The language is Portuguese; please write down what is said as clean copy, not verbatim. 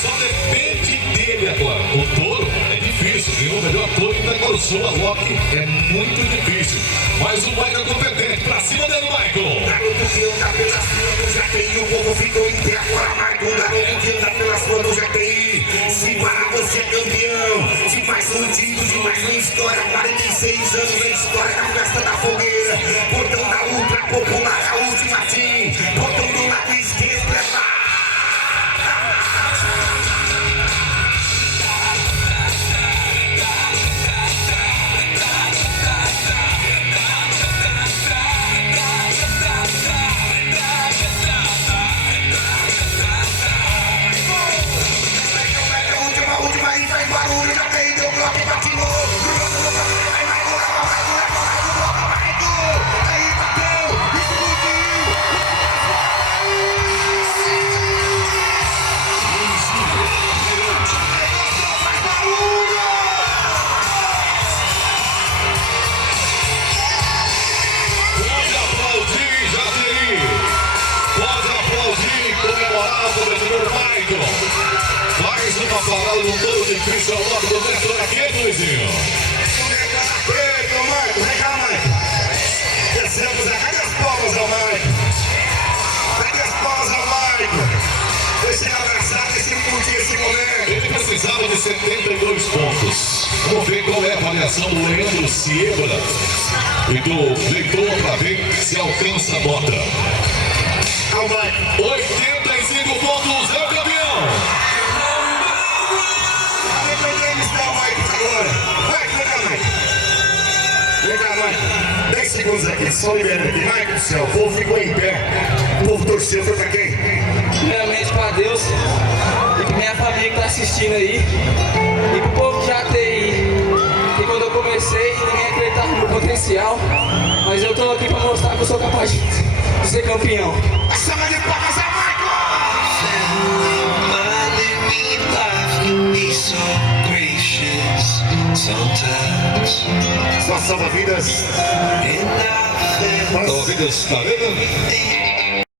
só depende dele agora. O Touro é difícil, viu? O melhor Touro que negociou a Loki. É muito difícil. Mas o Michael é competente. Pra cima dele, Michael. Garoto que anda pelas ruas do GTI, o povo ficou em pé agora, Michael. Garoto que anda pelas ruas do GTI. Se parar, você é campeão. De mais um título, de mais uma história. 46 anos na história da festa da fogueira. Portão da Ultra Popular, Raul de Martim. Portão do lado esquerdo é lá. Última e vai barulho, já tem deu bloco e bate novo. Aí bateu, explodiu. Faz barulho. Pode aplaudir, Jaqueline. Pode aplaudir e comemorar o vencedor Michael. Mais uma parada no Touro de Christian Loki do vencedor aqui, Luizinho. Eita, Michael, vem cá, Michael. Descemos a cadê as palmas ao Michael? Cadê as palmas ao Michael? Deixa ele abraçar, deixa ele curtir esse momento. Ele precisava de 72 pontos. Vamos ver qual é a avaliação do Leandro Siebra e do Leitor para ver se alcança a nota. Ao Michael. 85 pontos, é o campeão. Vem cá, Michael. 10 segundos aqui, só liberando aqui. Michael do céu, o povo ficou em pé. O povo torceu, foi pra quem? Primeiramente para Deus e para minha família que tá assistindo aí. E pro povo que já tem. Que quando eu comecei, ninguém acreditava no meu potencial. Mas eu tô aqui para mostrar que eu sou capaz de ser campeão. A chama de palmas é Michael! Só salva-vidas. Salva-vidas, tá vendo?